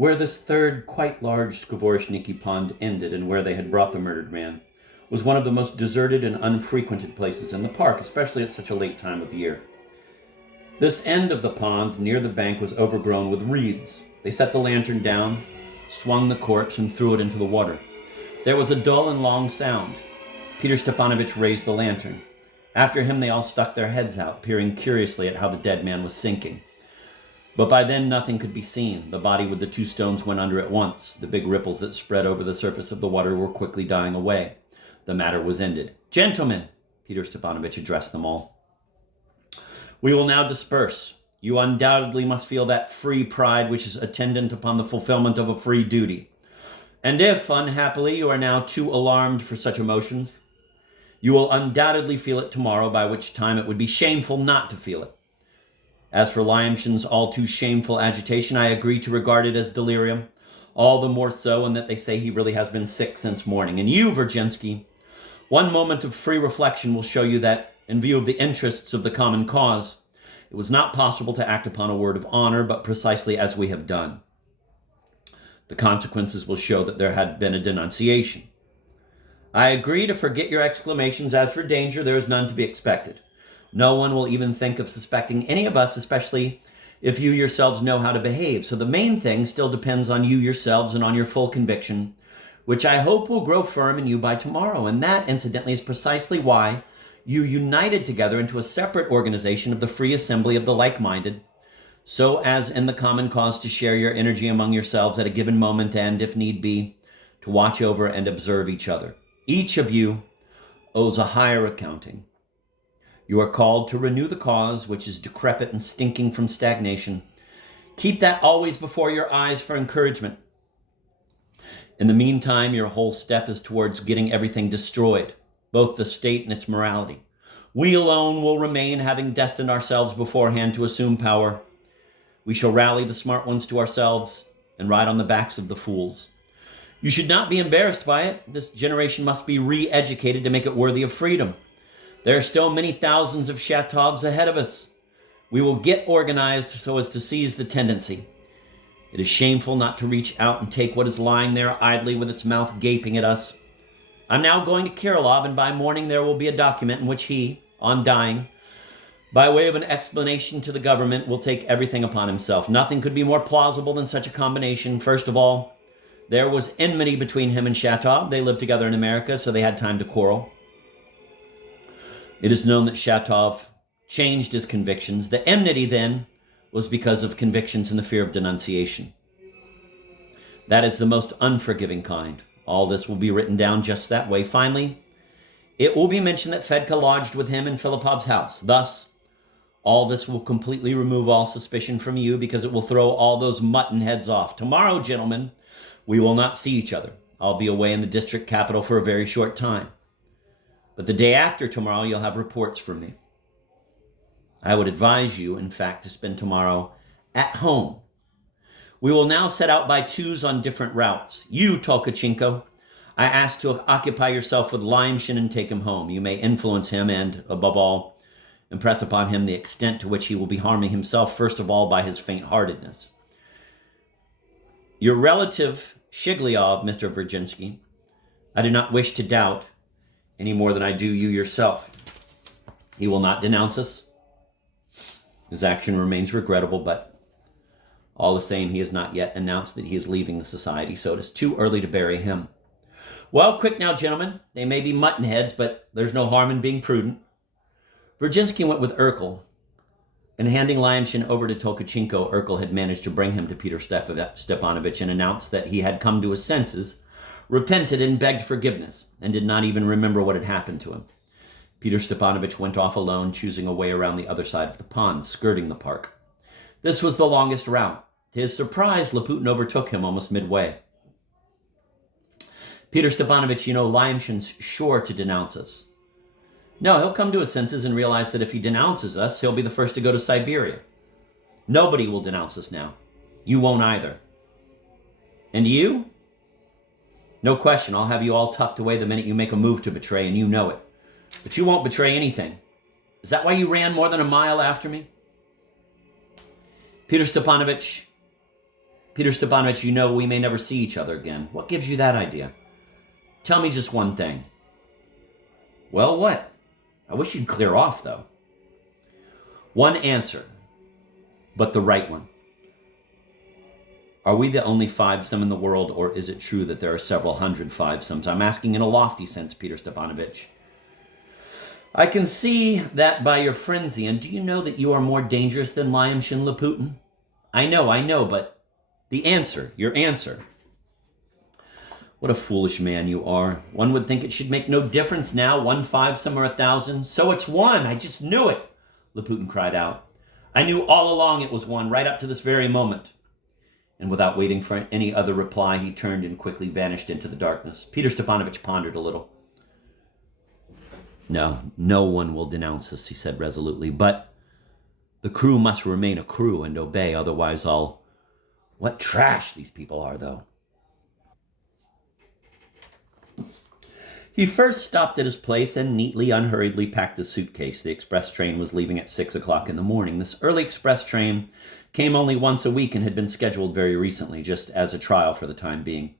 Where this third, quite large Skvoreshniki pond ended and where they had brought the murdered man was one of the most deserted and unfrequented places in the park, especially at such a late time of year. This end of the pond near the bank was overgrown with reeds. They set the lantern down, swung the corpse, and threw it into the water. There was a dull and long sound. Peter Stepanovich raised the lantern. After him, they all stuck their heads out, peering curiously at how the dead man was sinking. But by then, nothing could be seen. The body with the 2 stones went under at once. The big ripples that spread over the surface of the water were quickly dying away. The matter was ended. "Gentlemen," Peter Stepanovich addressed them all, "we will now disperse. You undoubtedly must feel that free pride which is attendant upon the fulfillment of a free duty. And if, unhappily, you are now too alarmed for such emotions, you will undoubtedly feel it tomorrow, by which time it would be shameful not to feel it. As for Lyamshin's all too shameful agitation, I agree to regard it as delirium, all the more so in that they say he really has been sick since morning. And you, Virginsky, one moment of free reflection will show you that, in view of the interests of the common cause, it was not possible to act upon a word of honor, but precisely as we have done. The consequences will show that there had been a denunciation. I agree to forget your exclamations. As for danger, there is none to be expected. No one will even think of suspecting any of us, especially if you yourselves know how to behave. So the main thing still depends on you yourselves and on your full conviction, which I hope will grow firm in you by tomorrow. And that, incidentally, is precisely why you united together into a separate organization of the Free Assembly of the Like-Minded, so as in the common cause to share your energy among yourselves at a given moment and, if need be, to watch over and observe each other. Each of you owes a higher accounting. You are called to renew the cause, which is decrepit and stinking from stagnation. Keep that always before your eyes for encouragement. In the meantime, your whole step is towards getting everything destroyed, both the state and its morality. We alone will remain, having destined ourselves beforehand to assume power. We shall rally the smart ones to ourselves and ride on the backs of the fools. You should not be embarrassed by it. This generation must be re-educated to make it worthy of freedom. There are still many thousands of Shatovs ahead of us. We will get organized so as to seize the tendency. It is shameful not to reach out and take what is lying there idly with its mouth gaping at us. I'm now going to Kirilov, and by morning there will be a document in which he, on dying, by way of an explanation to the government, will take everything upon himself. Nothing could be more plausible than such a combination. First of all, there was enmity between him and Shatov. They lived together in America, so they had time to quarrel. It is known that Shatov changed his convictions. The enmity, then, was because of convictions and the fear of denunciation. That is the most unforgiving kind. All this will be written down just that way. Finally, it will be mentioned that Fedka lodged with him in Filipov's house. Thus, all this will completely remove all suspicion from you, because it will throw all those mutton heads off. Tomorrow, gentlemen, we will not see each other. I'll be away in the district capital for a very short time. But the day after tomorrow, you'll have reports from me. I would advise you, in fact, to spend tomorrow at home. We will now set out by twos on different routes. You, Tolkachenko, I ask to occupy yourself with Lyamshin and take him home. You may influence him and, above all, impress upon him the extent to which he will be harming himself, first of all, by his faint-heartedness. Your relative, Shigliov, Mr. Virginsky, I do not wish to doubt any more than I do you yourself. He will not denounce us. His action remains regrettable, but all the same, he has not yet announced that he is leaving the society, so it is too early to bury him. Well, quick now, gentlemen. They may be mutton heads, but there's no harm in being prudent. Virginsky went with Urkel, and handing Lyamshin over to Tolkachenko, Urkel had managed to bring him to Peter Stepanovich and announced that he had come to his senses, repented and begged forgiveness, and did not even remember what had happened to him. Peter Stepanovich went off alone, choosing a way around the other side of the pond, skirting the park. This was the longest route. To his surprise, Laputin overtook him almost midway. Peter Stepanovich, you know, Lyamshin's sure to denounce us. No, he'll come to his senses and realize that if he denounces us, he'll be the first to go to Siberia. Nobody will denounce us now. You won't either. And you? No question, I'll have you all tucked away the minute you make a move to betray, and you know it. But you won't betray anything. Is that why you ran more than a mile after me? Peter Stepanovich, Peter Stepanovich, you know we may never see each other again. What gives you that idea? Tell me just one thing. Well, what? I wish you'd clear off, though. One answer, but the right one. Are we the only fivesome in the world, or is it true that there are several hundred fivesomes? I'm asking in a lofty sense, Peter Stepanovich. I can see that by your frenzy, and do you know that you are more dangerous than Lyamshin Laputin? I know, but the answer, your answer. What a foolish man you are. One would think it should make no difference now, 1 fivesome or 1,000. So it's 1, I just knew it, Laputin cried out. I knew all along it was 1, right up to this very moment. And without waiting for any other reply, he turned and quickly vanished into the darkness. Peter Stepanovich pondered a little. No one will denounce us, he said resolutely, but the crew must remain a crew and obey, otherwise I'll... What trash these people are, though. He first stopped at his place and neatly, unhurriedly packed his suitcase. The express train was leaving at 6 o'clock in the morning. This early express train came only once a week and had been scheduled very recently, just as a trial for the time being.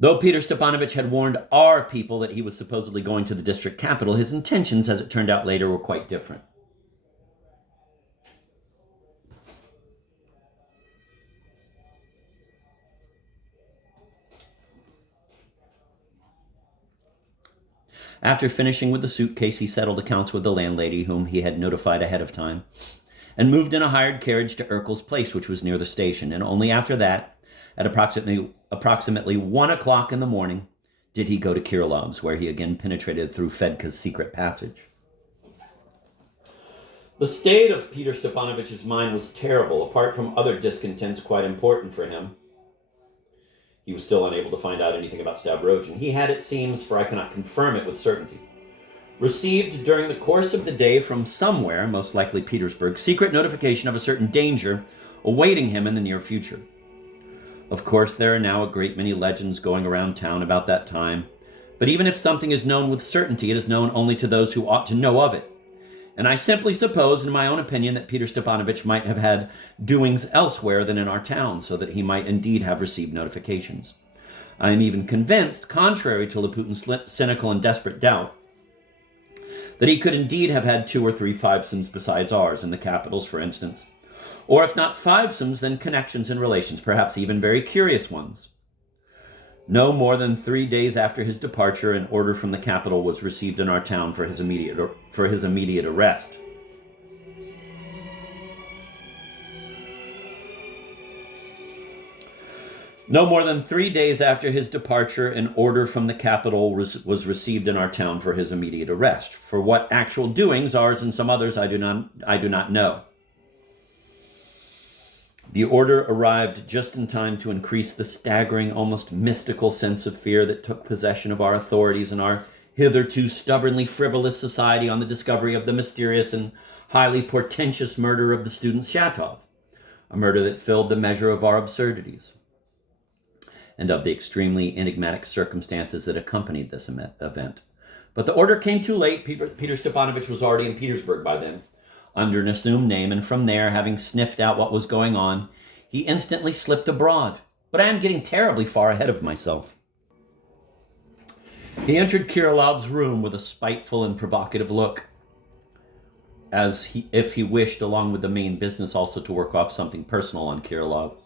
Though Peter Stepanovich had warned our people that he was supposedly going to the district capital, his intentions, as it turned out later, were quite different. After finishing with the suitcase, he settled accounts with the landlady, whom he had notified ahead of time, and moved in a hired carriage to Urkel's place, which was near the station. And only after that, at approximately 1 o'clock in the morning, did he go to Kirilov's, where he again penetrated through Fedka's secret passage. The state of Peter Stepanovich's mind was terrible, apart from other discontents quite important for him. He was still unable to find out anything about Stavrogin. He had, it seems, for I cannot confirm it with certainty, received during the course of the day from somewhere, most likely Petersburg, secret notification of a certain danger awaiting him in the near future. Of course, there are now a great many legends going around town about that time, but even if something is known with certainty, it is known only to those who ought to know of it. And I simply suppose, in my own opinion, that Peter Stepanovich might have had doings elsewhere than in our town, so that he might indeed have received notifications. I am even convinced, contrary to Laputin's cynical and desperate doubt, that he could indeed have had 2 or 3 fivesomes besides ours, in the capitals, for instance. Or if not fivesomes, then connections and relations, perhaps even very curious ones. No more than 3 days after his departure, an order from the capital was received in our town for his immediate arrest. No more than 3 days after his departure, an order from the capital was received in our town for his immediate arrest. For what actual doings, ours and some others, I do not know. The order arrived just in time to increase the staggering, almost mystical sense of fear that took possession of our authorities and our hitherto stubbornly frivolous society on the discovery of the mysterious and highly portentous murder of the student Shatov, a murder that filled the measure of our absurdities, and of the extremely enigmatic circumstances that accompanied this event. But the order came too late. Peter Stepanovich was already in Petersburg by then, under an assumed name, and from there, having sniffed out what was going on, he instantly slipped abroad. But I am getting terribly far ahead of myself. He entered Kirilov's room with a spiteful and provocative look, if he wished, along with the main business, also to work off something personal on Kirilov,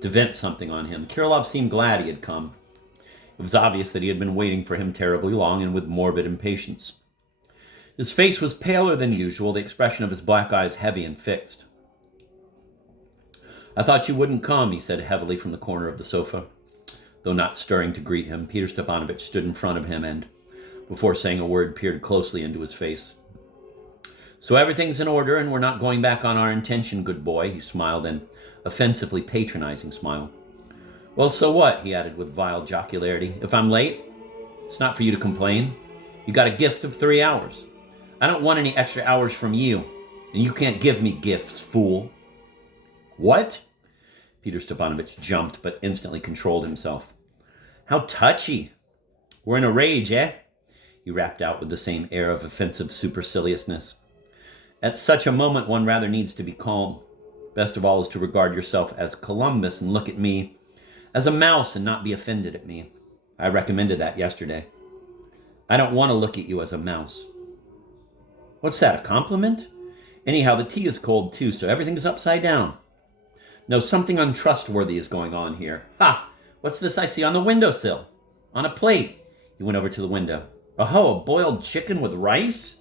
to vent something on him. Kirilov seemed glad he had come. It was obvious that he had been waiting for him terribly long and with morbid impatience. His face was paler than usual, the expression of his black eyes heavy and fixed. I thought you wouldn't come, he said heavily from the corner of the sofa. Though not stirring to greet him, Peter Stepanovich stood in front of him and, before saying a word, peered closely into his face. So everything's in order and we're not going back on our intention, good boy, he smiled, an offensively patronizing smile. Well, so what, he added with vile jocularity. If I'm late, it's not for you to complain. You got a gift of 3 hours. I don't want any extra hours from you, and you can't give me gifts, fool. What? Peter Stepanovich jumped, but instantly controlled himself. How touchy. We're in a rage, eh? He rapped out with the same air of offensive superciliousness. At such a moment, one rather needs to be calm. Best of all is to regard yourself as Columbus and look at me as a mouse and not be offended at me. I recommended that yesterday. I don't want to look at you as a mouse. What's that, a compliment? Anyhow, the tea is cold too, so everything's upside down. No, something untrustworthy is going on here. Ha! What's this I see on the windowsill? On a plate. He went over to the window. Oh, a boiled chicken with rice?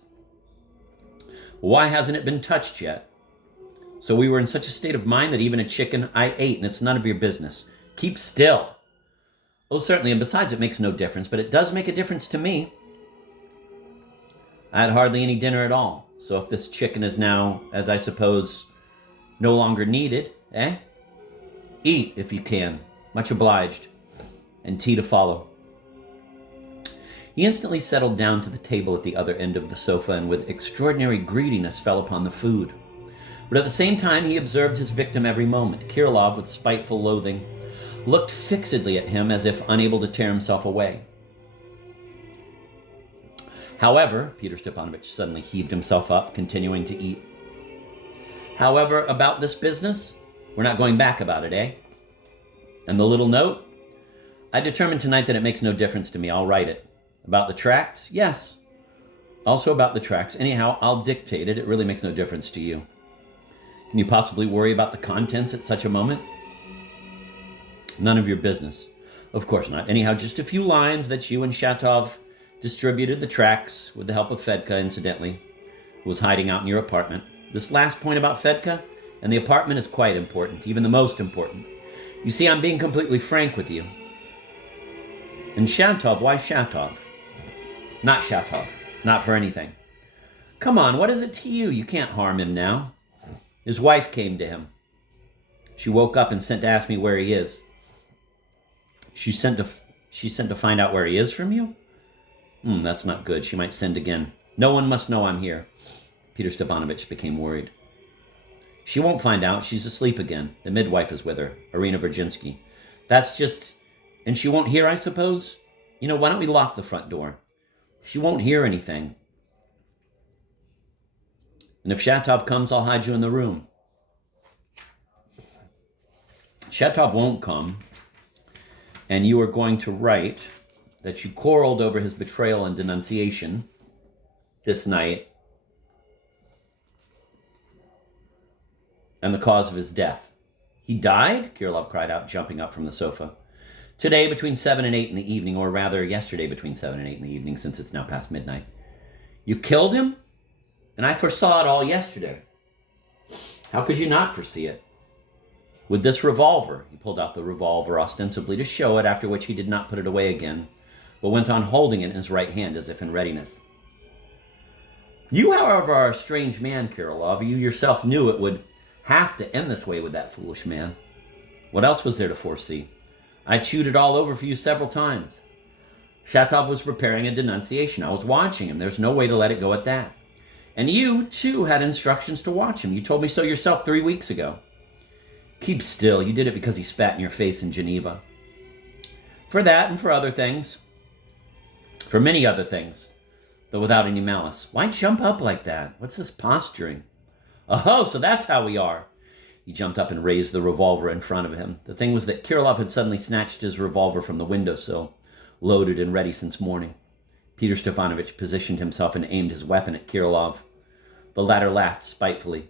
Why hasn't it been touched yet? So we were in such a state of mind that even a chicken I ate, and it's none of your business. Keep still. Oh, certainly, and besides, it makes no difference, but it does make a difference to me. I had hardly any dinner at all, so if this chicken is now, as I suppose, no longer needed, eat if you can. Much obliged. And tea to follow. He instantly settled down to the table at the other end of the sofa and with extraordinary greediness fell upon the food. But at the same time he observed his victim every moment. Kirilov, with spiteful loathing, looked fixedly at him as if unable to tear himself away. However, Peter Stepanovich suddenly heaved himself up, continuing to eat. However, about this business, we're not going back about it, And the little note? I determined tonight that it makes no difference to me. I'll write it. About the tracts? Yes. Also about the tracts. Anyhow, I'll dictate it. It really makes no difference to you. Can you possibly worry about the contents at such a moment? None of your business. Of course not. Anyhow, just a few lines that you and Shatov distributed the tracts with the help of Fedka, incidentally, who was hiding out in your apartment. This last point about Fedka and the apartment is quite important, even the most important. You see, I'm being completely frank with you. And Shatov, why Shatov? Not Shatov. Not for anything. Come on, what is it to you? You can't harm him now. His wife came to him. She woke up and sent to ask me where he is. She sent to find out where he is from you? That's not good. She might send again. No one must know I'm here. Peter Stepanovich became worried. She won't find out. She's asleep again. The midwife is with her, Irina Virginsky. That's just... And she won't hear, I suppose? Why don't we lock the front door? She won't hear anything. And if Shatov comes, I'll hide you in the room. Shatov won't come, and you are going to write that you quarreled over his betrayal and denunciation this night and the cause of his death. He died? Kirilov cried out, jumping up from the sofa. Today between 7 and 8 in the evening, or rather yesterday between 7 and 8 in the evening, since it's now past midnight. You killed him? And I foresaw it all yesterday. How could you not foresee it? With this revolver. He pulled out the revolver ostensibly to show it, after which he did not put it away again, but went on holding it in his right hand as if in readiness. You, however, are a strange man, Kirilov. You yourself knew it would have to end this way with that foolish man. What else was there to foresee? I chewed it all over for you several times. Shatov was preparing a denunciation. I was watching him. There's no way to let it go at that. And you, too, had instructions to watch him. You told me so yourself 3 weeks ago. Keep still. You did it because he spat in your face in Geneva. For that and for other things. For many other things. Though without any malice. Why jump up like that? What's this posturing? Oh, so that's how we are. He jumped up and raised the revolver in front of him. The thing was that Kirilov had suddenly snatched his revolver from the windowsill, loaded and ready since morning. Peter Stepanovich positioned himself and aimed his weapon at Kirilov. The latter laughed spitefully.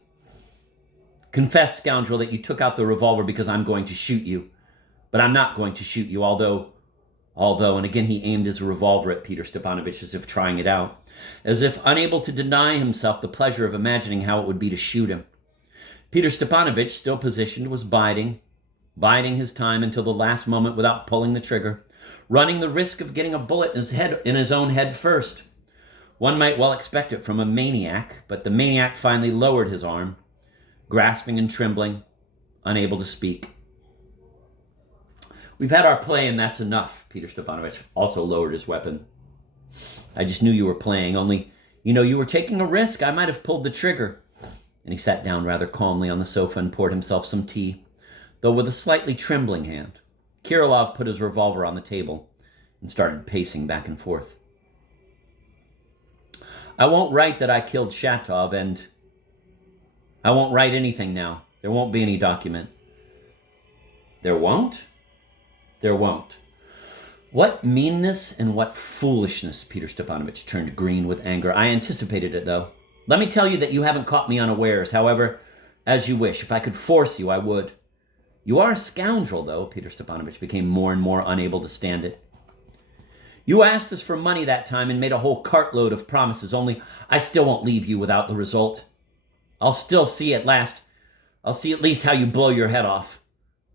Confess, scoundrel, that you took out the revolver because I'm going to shoot you. But I'm not going to shoot you, although, and again he aimed his revolver at Peter Stepanovich as if trying it out, as if unable to deny himself the pleasure of imagining how it would be to shoot him. Peter Stepanovich, still positioned, was biding his time until the last moment without pulling the trigger, running the risk of getting a bullet in his own head first. One might well expect it from a maniac, but the maniac finally lowered his arm, grasping and trembling, unable to speak. We've had our play and that's enough. Peter Stepanovich also lowered his weapon. I just knew you were playing, only, you were taking a risk. I might have pulled the trigger. And he sat down rather calmly on the sofa and poured himself some tea, though with a slightly trembling hand. Kirilov put his revolver on the table and started pacing back and forth. I won't write that I killed Shatov, and I won't write anything now. There won't be any document. There won't? There won't. What meanness and what foolishness, Peter Stepanovich turned green with anger. I anticipated it, though. Let me tell you that you haven't caught me unawares. However, as you wish. If I could force you, I would. You are a scoundrel, though. Peter Stepanovich became more and more unable to stand it. You asked us for money that time and made a whole cartload of promises, only I still won't leave you without the result. I'll still see at last. I'll see at least how you blow your head off.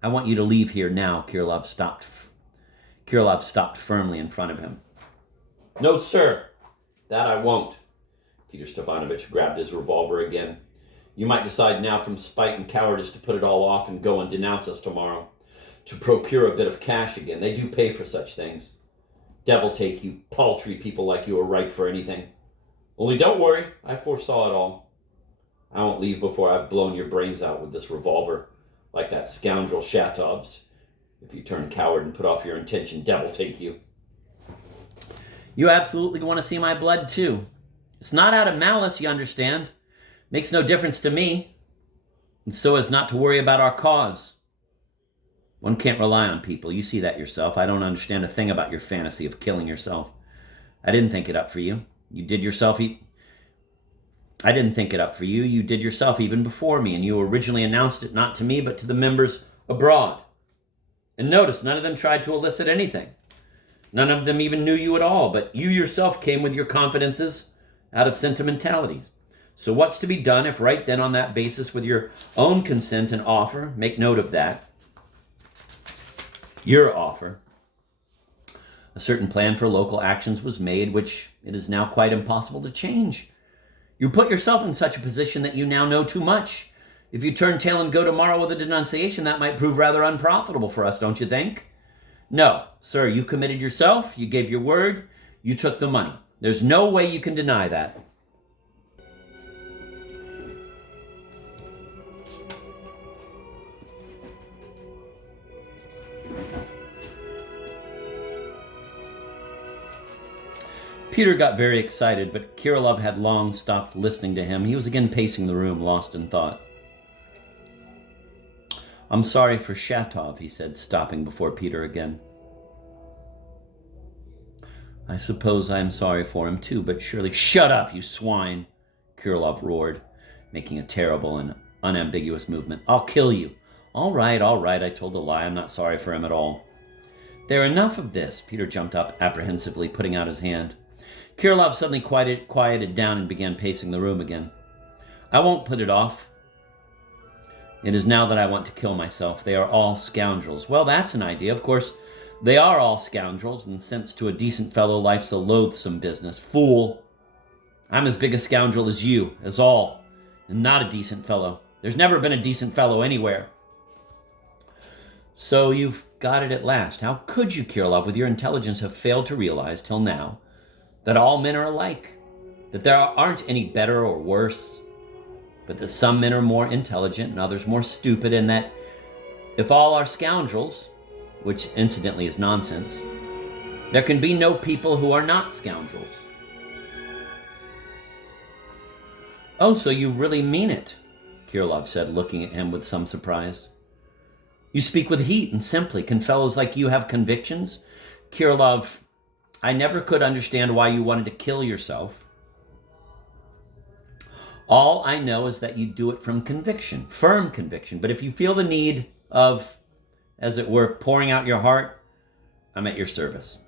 I want you to leave here now. Kirilov stopped firmly in front of him. No, sir. That I won't. Peter Stepanovich grabbed his revolver again. You might decide now from spite and cowardice to put it all off and go and denounce us tomorrow. To procure a bit of cash again. They do pay for such things. Devil take you, paltry people like you are ripe for anything. Only don't worry, I foresaw it all. I won't leave before I've blown your brains out with this revolver, like that scoundrel Shatov's. If you turn coward and put off your intention, devil take you. You absolutely want to see my blood, too. It's not out of malice, you understand. Makes no difference to me. And so as not to worry about our cause. One can't rely on people. You see that yourself. I don't understand a thing about your fantasy of killing yourself. I didn't think it up for you. You did yourself. I didn't think it up for you. You did yourself even before me, and you originally announced it not to me, but to the members abroad. And notice, none of them tried to elicit anything. None of them even knew you at all, but you yourself came with your confidences out of sentimentalities. So what's to be done if right then on that basis, with your own consent and offer, make note of that, your offer, a certain plan for local actions was made, which it is now quite impossible to change. You put yourself in such a position that you now know too much. If you turn tail and go tomorrow with a denunciation, that might prove rather unprofitable for us, don't you think? No, sir, you committed yourself, you gave your word, you took the money. There's no way you can deny that. Peter got very excited, but Kirilov had long stopped listening to him. He was again pacing the room, lost in thought. I'm sorry for Shatov, he said, stopping before Peter again. I suppose I am sorry for him too, but surely... Shut up, you swine, Kirilov roared, making a terrible and unambiguous movement. I'll kill you. All right, I told a lie. I'm not sorry for him at all. There, enough of this. Peter jumped up apprehensively, putting out his hand. Kirilov suddenly quieted down and began pacing the room again. I won't put it off. It is now that I want to kill myself. They are all scoundrels. Well, that's an idea. Of course, they are all scoundrels, and since to a decent fellow life's a loathsome business. Fool! I'm as big a scoundrel as you, as all, and not a decent fellow. There's never been a decent fellow anywhere. So you've got it at last. How could you, Kirilov, with your intelligence, have failed to realize till now that all men are alike? That there aren't any better or worse, but that some men are more intelligent and others more stupid, and that if all are scoundrels, which incidentally is nonsense, there can be no people who are not scoundrels. Oh, so you really mean it, Kirilov said, looking at him with some surprise. You speak with heat and simply. Can fellows like you have convictions? Kirilov, I never could understand why you wanted to kill yourself. All I know is that you do it from conviction, firm conviction. But if you feel the need of, as it were, pouring out your heart, I'm at your service.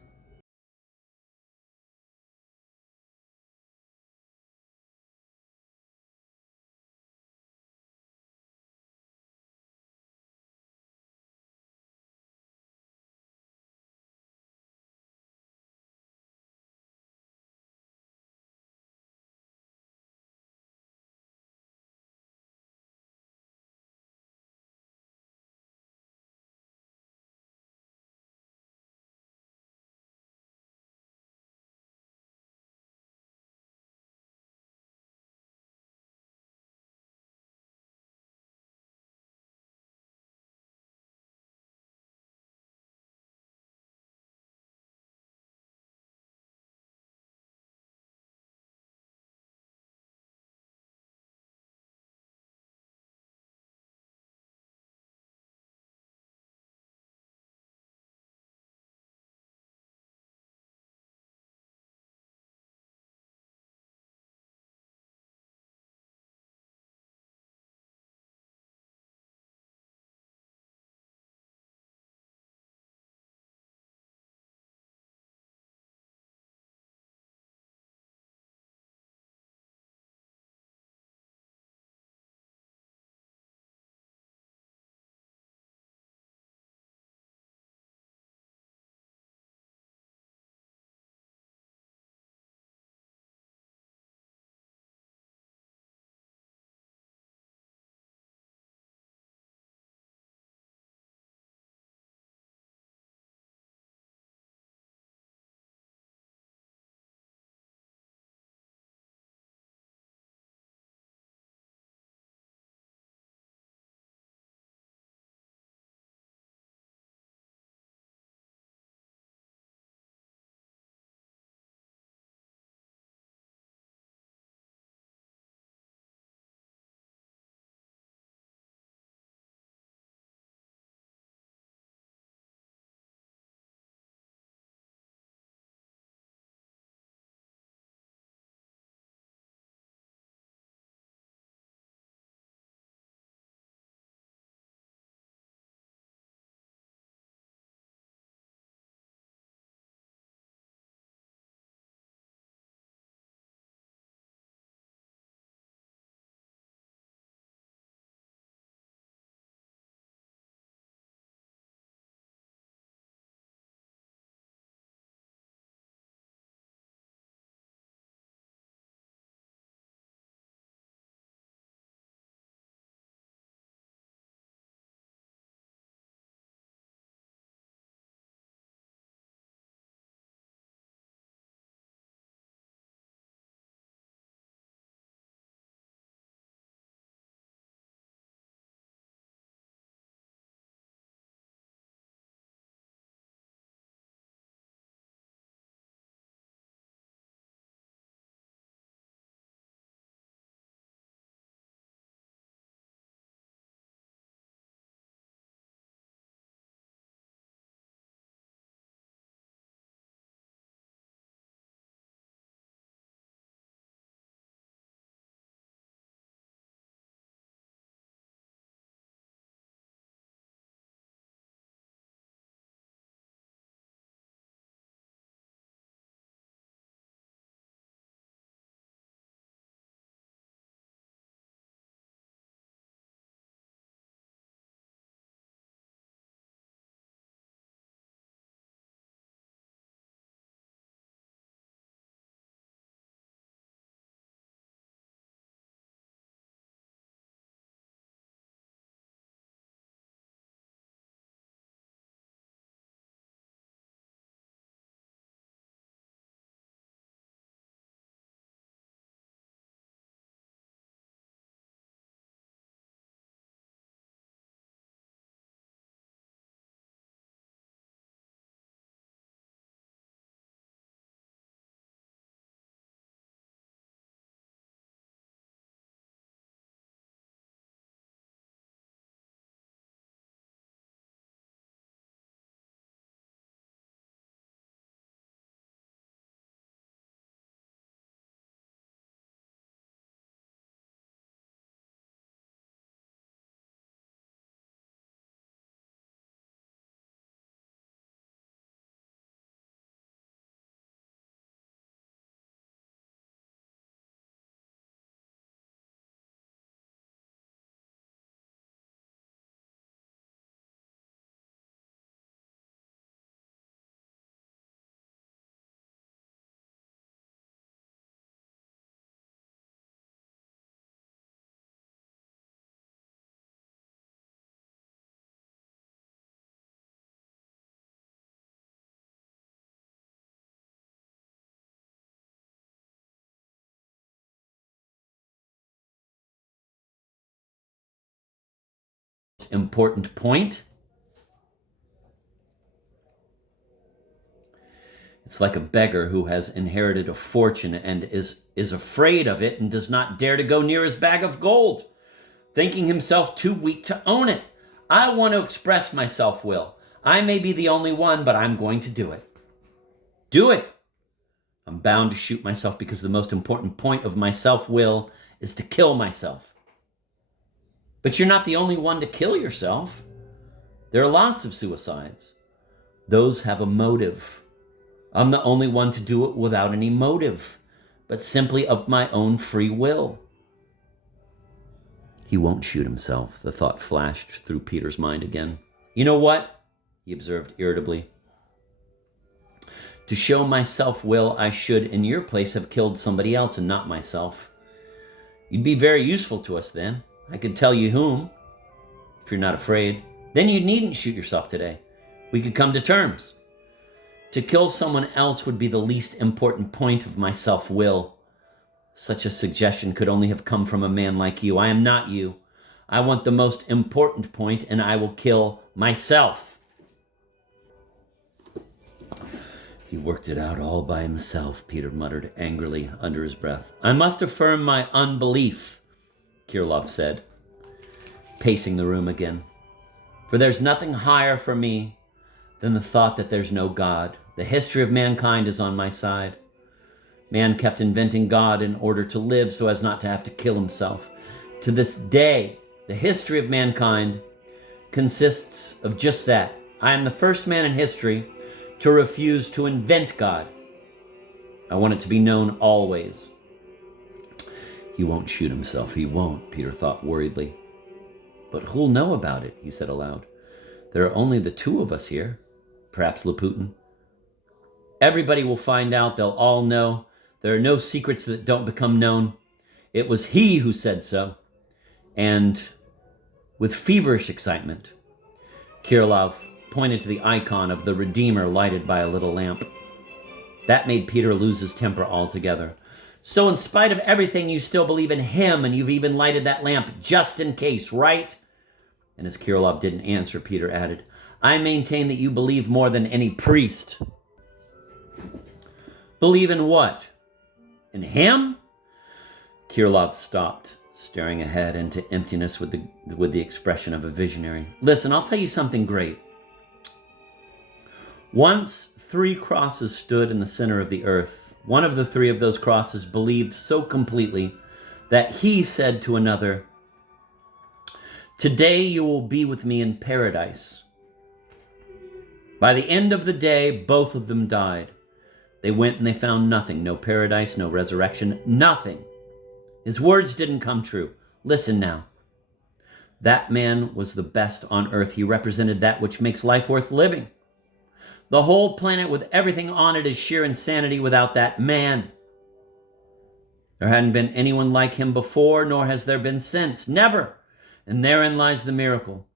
important point? It's like a beggar who has inherited a fortune and is afraid of it and does not dare to go near his bag of gold, thinking himself too weak to own it. I want to express my self-will. I may be the only one, but I'm going to do it. Do it. I'm bound to shoot myself because the most important point of my self-will is to kill myself. But you're not the only one to kill yourself. There are lots of suicides. Those have a motive. I'm the only one to do it without any motive, but simply of my own free will. He won't shoot himself, the thought flashed through Peter's mind again. You know what? He observed irritably. To show my self-will, I should, in your place, have killed somebody else and not myself. You'd be very useful to us then. I could tell you whom, if you're not afraid. Then you needn't shoot yourself today. We could come to terms. To kill someone else would be the least important point of my self-will. Such a suggestion could only have come from a man like you. I am not you. I want the most important point, and I will kill myself. He worked it out all by himself, Peter muttered angrily under his breath. I must affirm my unbelief, Kirillov said, pacing the room again. For there's nothing higher for me than the thought that there's no God. The history of mankind is on my side. Man kept inventing God in order to live so as not to have to kill himself. To this day, the history of mankind consists of just that. I am the first man in history to refuse to invent God. I want it to be known always. He won't shoot himself. He won't, Peter thought worriedly. But who'll know about it, he said aloud. There are only the two of us here. Perhaps Laputin. Everybody will find out. They'll all know. There are no secrets that don't become known. It was he who said so. And with feverish excitement, Kirillov pointed to the icon of the Redeemer lighted by a little lamp. That made Peter lose his temper altogether. So in spite of everything, you still believe in him, and you've even lighted that lamp just in case, right? And as Kirillov didn't answer, Peter added, I maintain that you believe more than any priest. Believe in what? In him? Kirillov stopped, staring ahead into emptiness with the expression of a visionary. Listen, I'll tell you something great. Once 3 crosses stood in the center of the earth. One of the 3 of those crosses believed so completely that he said to another, Today you will be with me in paradise. By the end of the day, both of them died. They went and they found nothing. No paradise, no resurrection, nothing. His words didn't come true. Listen now. That man was the best on earth. He represented that which makes life worth living. The whole planet with everything on it is sheer insanity without that man. There hadn't been anyone like him before, nor has there been since. Never. And therein lies the miracle.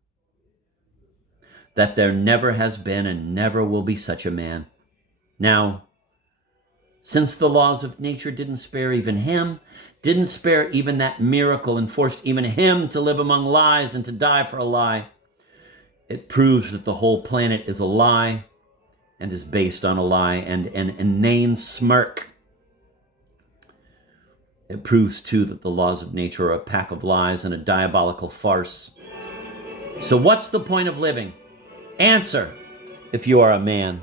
That there never has been and never will be such a man. Now, since the laws of nature didn't spare even him, didn't spare even that miracle, and forced even him to live among lies and to die for a lie, it proves that the whole planet is a lie and is based on a lie and an inane smirk. It proves, too, that the laws of nature are a pack of lies and a diabolical farce. So what's the point of living? Answer, if you are a man.